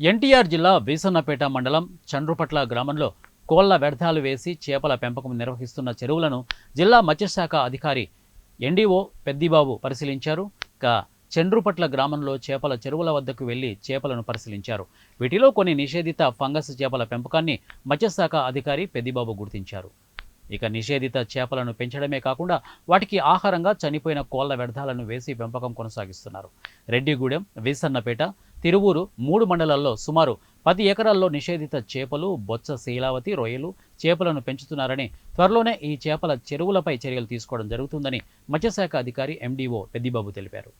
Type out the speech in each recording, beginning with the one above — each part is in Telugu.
ఎన్టీఆర్ జిల్లా వీసన్నపేట మండలం చండ్రుపట్ల గ్రామంలో కోళ్ల వ్యర్థాలు వేసి చేపల పెంపకం నిర్వహిస్తున్న చెరువులను జిల్లా మత్స్యశాఖ అధికారి ఎన్డీఓ పెద్దిబాబు పరిశీలించారు. చండ్రుపట్ల గ్రామంలో చేపల చెరువుల వద్దకు వెళ్లి చేపలను పరిశీలించారు. వీటిలో కొన్ని నిషేధిత ఫంగస్ చేపల పెంపకాన్ని మత్స్యశాఖ అధికారి పెద్దిబాబు గుర్తించారు. నిషేధిత చేపలను పెంచడమే కాకుండా వాటికి ఆహారంగా చనిపోయిన కోళ్ల వ్యర్థాలను వేసి పెంపకం కొనసాగిస్తున్నారు. రెడ్డిగూడెం, వీసన్నపేట, తిరువూరు 3 మండలాల్లో సుమారు 10 ఎకరాల్లో నిషేధిత చేపలు, బొత్స శీలావతి, రొయ్యలు, చేపలను పెంచుతున్నారని, త్వరలోనే ఈ చేపల చెరువులపై చర్యలు తీసుకోవడం జరుగుతుందని మత్స్యశాఖ అధికారి ఎండీఓ పెద్దిబాబు తెలిపారు.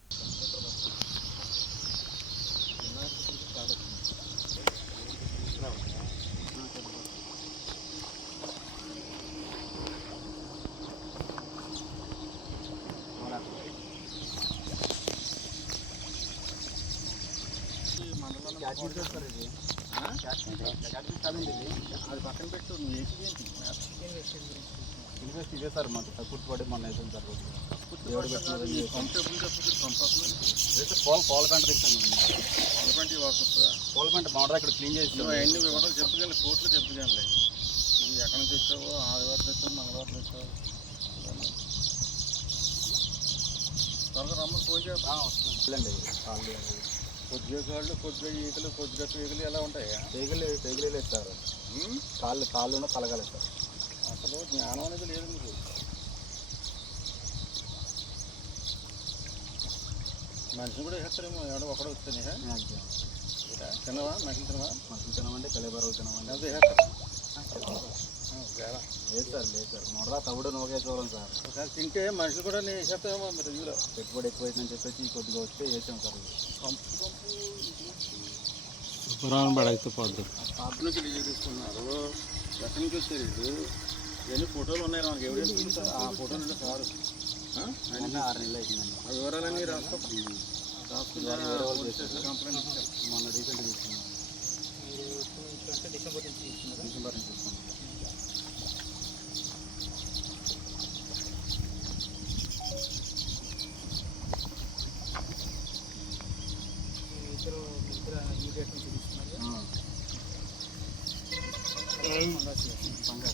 అది పక్కన పెట్టు ఇన్వెస్ట్ చేస్తారు మాకు తక్కువ పడి మన అయితే పాల పెంట తెచ్చాను. పాల పెంట మామిడి ఇక్కడ క్లీన్ చేసి అన్ని వివరాలు చెప్పుకోండి, కోర్టులో చెప్పుకోండి. నువ్వు ఎక్కడి నుంచి తెచ్చావో, ఆదివారం తెచ్చావు, మంగళవారం తెచ్చావు, త్వరగా రమ్మని ఫోన్ చేస్తాండి. కొద్దిగా కాళ్ళు, కొద్దిగా ఈకలు, కొద్దిగా పేగులు ఎలా ఉంటాయి? పేగులు లేదు సార్. కాళ్ళు కలగాలి సార్. అసలు జ్ఞానం అనేది లేదు మీకు. మనిషిని కూడా వేస్తారేమో, ఎవడో ఒకడే వస్తానే. తినవా? మనిషిని తినమంటే కలేబరావు తినమండి. అదే లేదు సార్. మొదలా తవుడు నోకే చూడండి సార్. ఒకసారి తింటే మనుషులు కూడా నేను వేసేస్తామేమో. మరి ఇందులో పెట్టుబడి ఎక్కువైందని చెప్పేసి కొద్దిగా వస్తే వేసాం సార్. పురాణం పడైతే పోద్దు. పాప నుంచి రిలీజ్ తీసుకున్నారు. ఎక్కడి నుంచి వచ్చారు వీళ్ళు? ఇవన్నీ ఫోటోలు ఉన్నాయి మనకి. ఎవరైనా ఆ ఫోటోలు ఉంటే సార్ 6 నెలలు అయిందండి. ఆ వివరాలన్నీ రాసుకుని కంప్లైంట్ ఇచ్చారు. మొన్న రీసెంట్గా తీసుకున్నాను. డిసెంబర్ నుంచి తీసుకున్నాను. పంగా